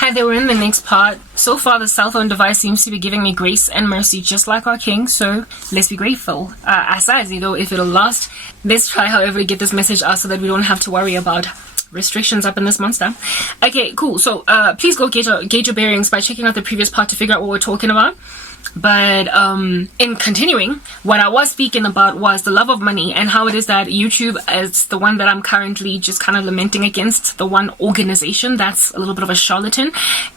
Hi there, we're in the next part. So far, the cell phone device seems to be giving me grace and mercy just like our King, so let's be grateful. Aside, if it'll last, let's try however to get this message out so that we don't have to worry about restrictions up in this monster. Okay, cool. So please go gauge your bearings by checking out the previous part to figure out what we're talking about. But in continuing, what I was speaking about was the love of money and how it is that YouTube is the one that I'm currently just kind of lamenting against, the one organization that's a little bit of a charlatan.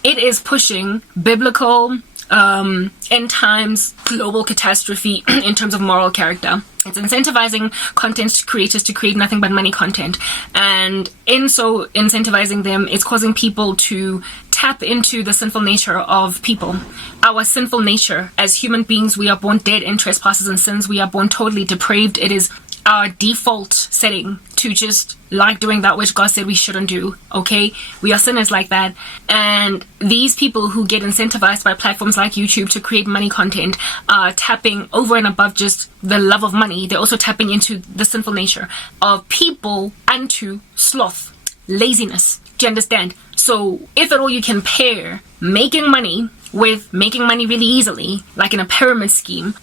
It is pushing biblical end times global catastrophe in terms of moral character. It's incentivizing content creators to create nothing but money content, and in so incentivizing them, it's causing people to tap into the sinful nature of people. Our sinful nature as human beings, we are born dead in trespasses and sins. We are born totally depraved. It is our default setting to just like doing that which God said we shouldn't do. Okay, we are sinners like that, and these people who get incentivized by platforms like YouTube to create money content are tapping over and above just the love of money. They're also tapping into the sinful nature of people unto sloth, laziness. Do you understand? So if at all you can pair making money with making money really easily, like in a pyramid scheme,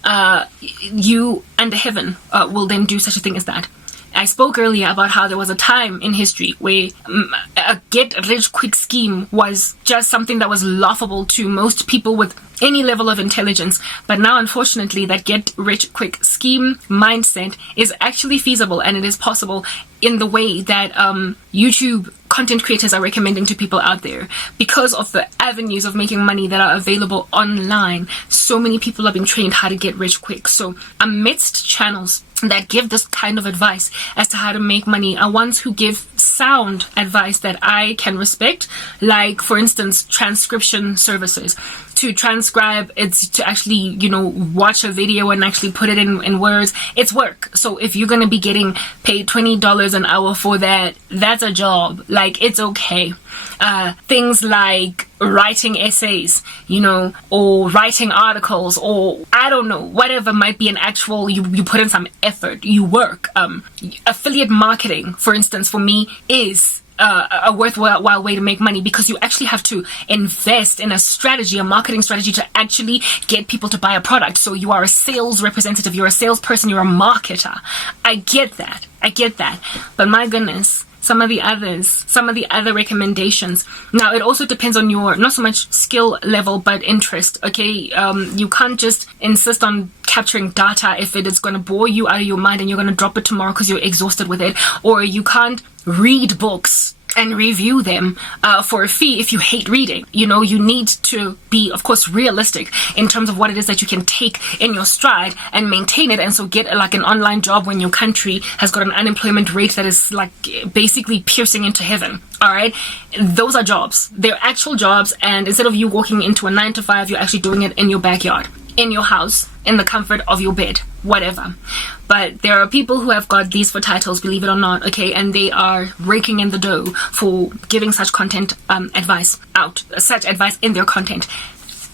you and the heaven will then do such a thing as that. I spoke earlier about how there was a time in history where a get-rich-quick scheme was just something that was laughable to most people with any level of intelligence. But now, unfortunately, that get-rich-quick scheme mindset is actually feasible, and it is possible in the way that YouTube content creators are recommending to people out there. Because of the avenues of making money that are available online, so many people are being trained how to get rich quick. So amidst channels that give this kind of advice as to how to make money are ones who give sound advice that I can respect, like, for instance, transcription services. To transcribe, it's to actually, watch a video and actually put it in words. It's work. So if you're going to be getting paid $20 an hour for that, that's a job. Like, it's okay. Things like writing essays, or writing articles, or I don't know, whatever might be an actual, you put in some effort, you work. Affiliate marketing, for instance, for me is a worthwhile way to make money, because you actually have to invest in a marketing strategy to actually get people to buy a product. So you are a sales representative, you're a salesperson, you're a marketer. I get that. But my goodness, some of the other recommendations. Now, it also depends on your, not so much skill level, but interest, okay? You can't just insist on capturing data if it is going to bore you out of your mind and you're going to drop it tomorrow because you're exhausted with it. Or you can't read books and review them for a fee if you hate reading. You need to be, of course, realistic in terms of what it is that you can take in your stride and maintain it, and so get like an online job when your country has got an unemployment rate that is like basically piercing into heaven. All right, those are jobs. They're actual jobs, and instead of you walking into a 9-to-5, you're actually doing it in your backyard, in your house, in the comfort of your bed, whatever. But there are people who have got these for titles, believe it or not, okay, and they are raking in the dough for giving such content such advice in their content.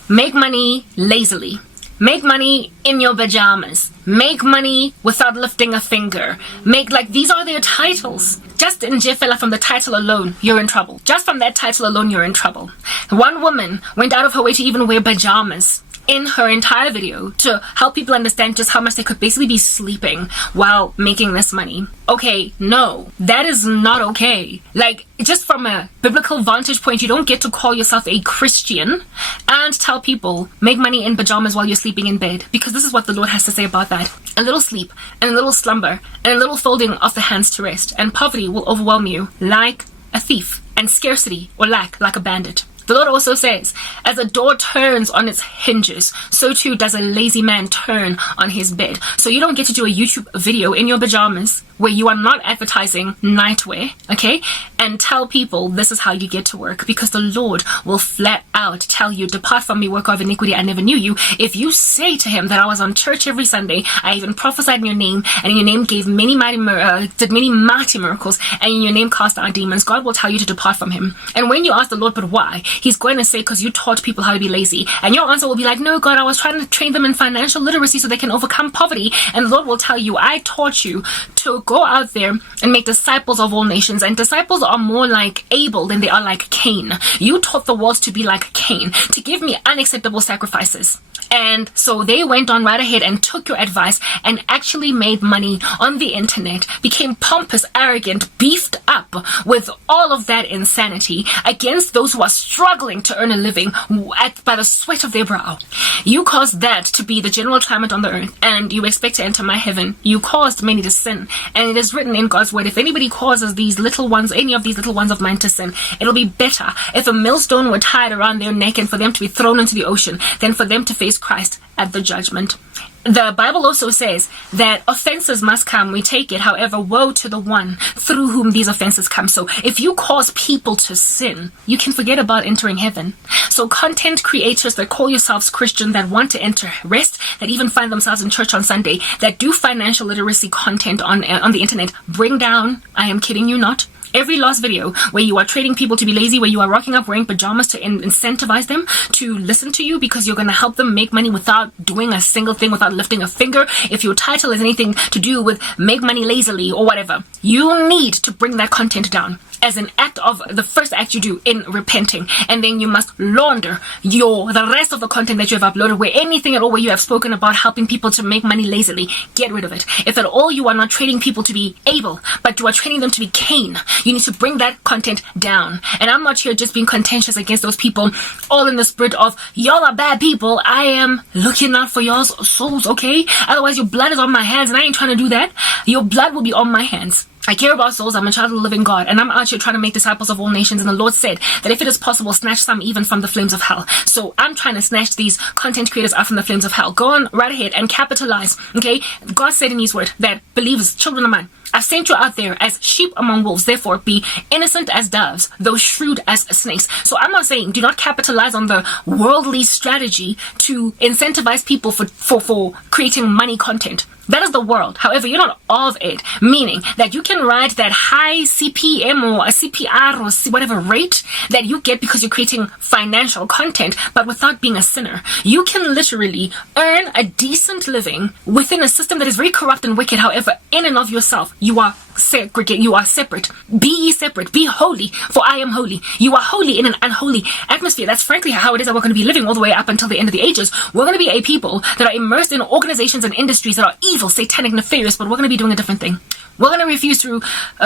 Make money lazily. Make money in your pajamas. Make money without lifting a finger. These are their titles. Just in Jeffella, from the title alone, you're in trouble. Just from that title alone, you're in trouble. One woman went out of her way to even wear pajamas in her entire video to help people understand just how much they could basically be sleeping while making this money. Okay, no, that is not okay. Like, just from a biblical vantage point, you don't get to call yourself a Christian and tell people make money in pajamas while you're sleeping in bed, because this is what the Lord has to say about that. A little sleep and a little slumber and a little folding of the hands to rest, and poverty will overwhelm you like a thief, and scarcity or lack like a bandit. The Lord also says, as a door turns on its hinges, so too does a lazy man turn on his bed. So you don't get to do a YouTube video in your pajamas where you are not advertising nightwear, okay? And tell people this is how you get to work, because the Lord will flat out tell you, depart from me, worker of iniquity, I never knew you. If you say to him that I was on church every Sunday, I even prophesied in your name, and in your name gave did many mighty miracles, and in your name cast out demons, God will tell you to depart from him. And when you ask the Lord, but why? He's going to say, because you taught people how to be lazy. And your answer will be like, no, God, I was trying to train them in financial literacy so they can overcome poverty. And the Lord will tell you, I taught you to go out there and make disciples of all nations. And disciples are more like Abel than they are like Cain. You taught the world to be like Cain, to give me unacceptable sacrifices. And so they went on right ahead and took your advice and actually made money on the internet, became pompous, arrogant, beefed up with all of that insanity against those who are struggling to earn a living by the sweat of their brow. You caused that to be the general climate on the earth, and you expect to enter my heaven. You caused many to sin. And it is written in God's word, if anybody causes these little ones, any of these little ones of mine to sin, it'll be better if a millstone were tied around their neck and for them to be thrown into the ocean than for them to face Christ at the judgment. The Bible also says that offenses must come. We take it. However, woe to the one through whom these offenses come. So if you cause people to sin, you can forget about entering heaven. So content creators that call yourselves Christian, that want to enter rest, that even find themselves in church on Sunday, that do financial literacy content on the internet, bring down, I am kidding you not, every last video where you are trading people to be lazy, where you are rocking up wearing pajamas to incentivize them to listen to you because you're going to help them make money without doing a single thing, without lifting a finger. If your title is anything to do with make money lazily or whatever, you need to bring that content down as an act of the first act you do in repenting. And then you must launder the rest of the content that you have uploaded, where anything at all where you have spoken about helping people to make money lazily, get rid of it. If at all you are not trading people to be Abel, but you are training them to be Cain, you need to bring that content down. And I'm not here just being contentious against those people, all in the spirit of y'all are bad people. I am looking out for y'all's souls, okay? Otherwise your blood is on my hands, and I ain't trying to do that. Your blood will be on my hands. I care about souls. I'm a child of the living God, and I'm out here trying to make disciples of all nations. And the Lord said that if it is possible, snatch some even from the flames of hell. So I'm trying to snatch these content creators out from the flames of hell. Go on right ahead and capitalize. Okay, God said in His word that believers, children of mine, I've sent you out there as sheep among wolves. Therefore, be innocent as doves, though shrewd as snakes. So I'm not saying do not capitalize on the worldly strategy to incentivize people for creating money content. That is the world. However, you're not of it, meaning that you can ride that high CPM or a CPR or whatever rate that you get because you're creating financial content, but without being a sinner. You can literally earn a decent living within a system that is very corrupt and wicked. However, in and of yourself, you are segregate. You are separate. Be ye separate. Be holy, for I am holy. You are holy in an unholy atmosphere. That's frankly how it is that we're going to be living all the way up until the end of the ages. We're going to be a people that are immersed in organizations and industries that are evil, satanic, nefarious, but we're going to be doing a different thing. We're going to refuse to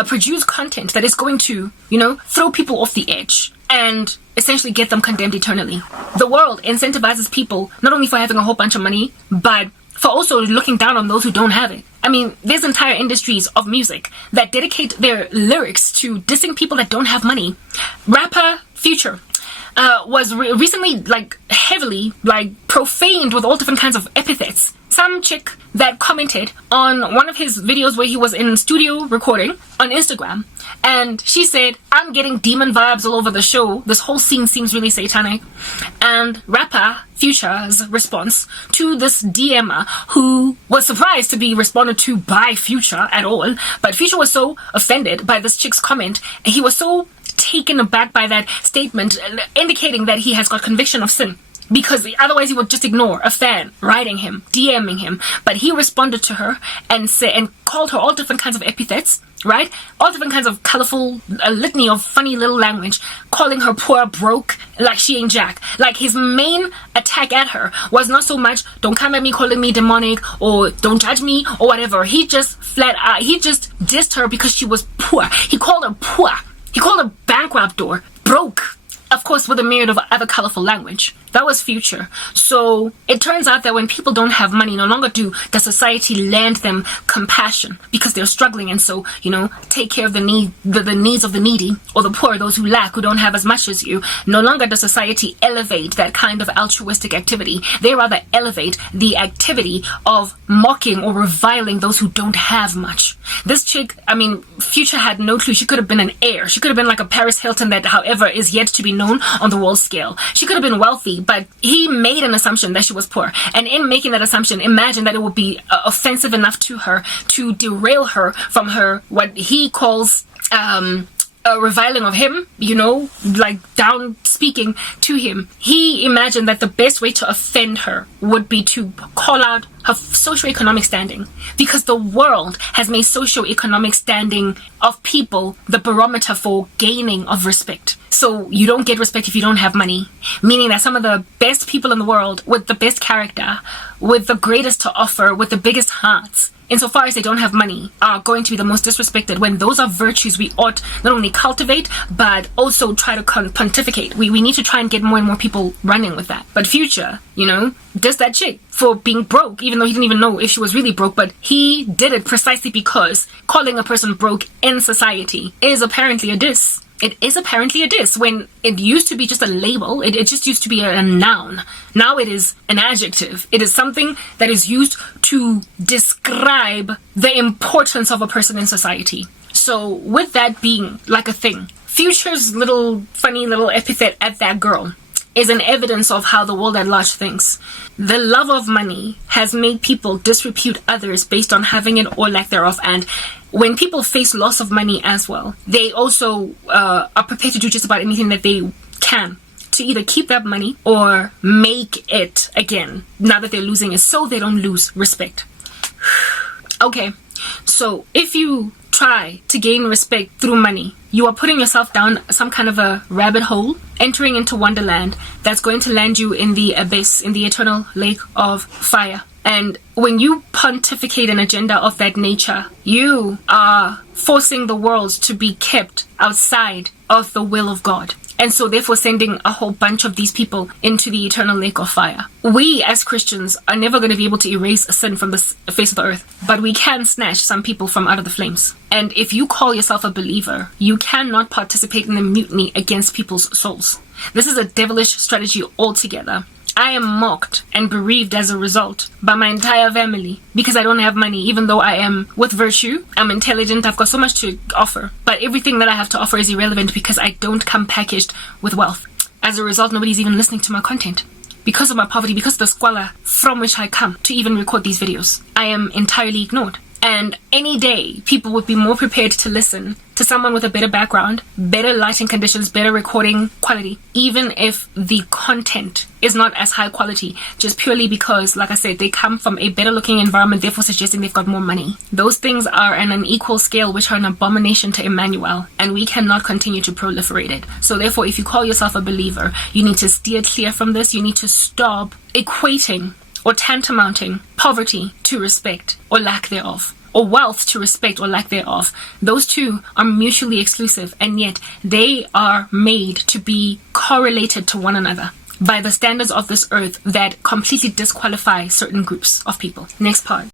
produce content that is going to, throw people off the edge and essentially get them condemned eternally. The world incentivizes people not only for having a whole bunch of money, but for also looking down on those who don't have it. I mean, there's entire industries of music that dedicate their lyrics to dissing people that don't have money. Rapper Future was recently heavily profaned with all different kinds of epithets. Some chick that commented on one of his videos where he was in studio recording on Instagram, and she said, I'm getting demon vibes all over the show. This whole scene seems really satanic. And rapper Future's response to this DMer, who was surprised to be responded to by Future at all, but Future was so offended by this chick's comment, and he was so taken aback by that statement, indicating that he has got conviction of sin. Because otherwise he would just ignore a fan writing him, DMing him. But he responded to her and called her all different kinds of epithets, right? All different kinds of colorful, a litany of funny little language, calling her poor, broke, like she ain't jack. Like his main attack at her was not so much, don't come at me calling me demonic, or don't judge me, or whatever. He just he just dissed her because she was poor. He called her poor. He called her bankrupt or broke. Of course, with a myriad of other colorful language. That was Future. So it turns out that when people don't have money, no longer does society lend them compassion because they're struggling, and so take care of the needs of the needy or the poor, those who lack, who don't have as much as you. No longer does society elevate that kind of altruistic activity. They rather elevate the activity of mocking or reviling those who don't have much. This chick, Future had no clue. She could have been an heir. She could have been like a Paris Hilton that, however, is yet to be known on the world scale. She could have been wealthy, but he made an assumption that she was poor. And in making that assumption, imagine that it would be offensive enough to her to derail her from her, what he calls a reviling of him, down speaking to him. He imagined that the best way to offend her would be to call out her socioeconomic standing, because the world has made socioeconomic standing of people the barometer for gaining of respect. So you don't get respect if you don't have money, meaning that some of the best people in the world with the best character, with the greatest to offer, with the biggest hearts, insofar as they don't have money, are going to be the most disrespected, when those are virtues we ought not only cultivate but also try to pontificate. We need to try and get more and more people running with that. But Future, does that shit for being broke, even though he didn't even know if she was really broke, but he did it precisely because calling a person broke in society is apparently a diss. It is apparently a diss, when it used to be just a label. It just used to be a noun. Now it is an adjective. It is something that is used to describe the importance of a person in society. So with that being like a thing, Future's little funny little epithet at that girl is an evidence of how the world at large thinks. The love of money has made people disrepute others based on having it or lack thereof, and when people face loss of money as well, they also are prepared to do just about anything that they can to either keep that money or make it again now that they're losing it, so they don't lose respect. Okay, so if you try to gain respect through money, you are putting yourself down some kind of a rabbit hole, entering into wonderland that's going to land you in the abyss, in the eternal lake of fire. And when you pontificate an agenda of that nature, you are forcing the world to be kept outside of the will of God. And so therefore sending a whole bunch of these people into the eternal lake of fire. We as Christians are never going to be able to erase sin from the face of the earth, but we can snatch some people from out of the flames. And if you call yourself a believer, you cannot participate in the mutiny against people's souls. This is a devilish strategy altogether. I am mocked and bereaved as a result by my entire family because I don't have money, even though I am with virtue, I'm intelligent, I've got so much to offer. But everything that I have to offer is irrelevant because I don't come packaged with wealth. As a result, nobody's even listening to my content. Because of my poverty, because of the squalor from which I come to even record these videos, I am entirely ignored. And any day, people would be more prepared to listen to someone with a better background, better lighting conditions, better recording quality, even if the content is not as high quality, just purely because, like I said, they come from a better looking environment, therefore suggesting they've got more money. Those things are on an equal scale, which are an abomination to Emmanuel, and we cannot continue to proliferate it. So therefore, if you call yourself a believer, you need to steer clear from this. You need to stop equating or tantamounting poverty to respect or lack thereof, or wealth to respect or lack thereof. Those two are mutually exclusive, and yet they are made to be correlated to one another by the standards of this earth that completely disqualify certain groups of people. Next part.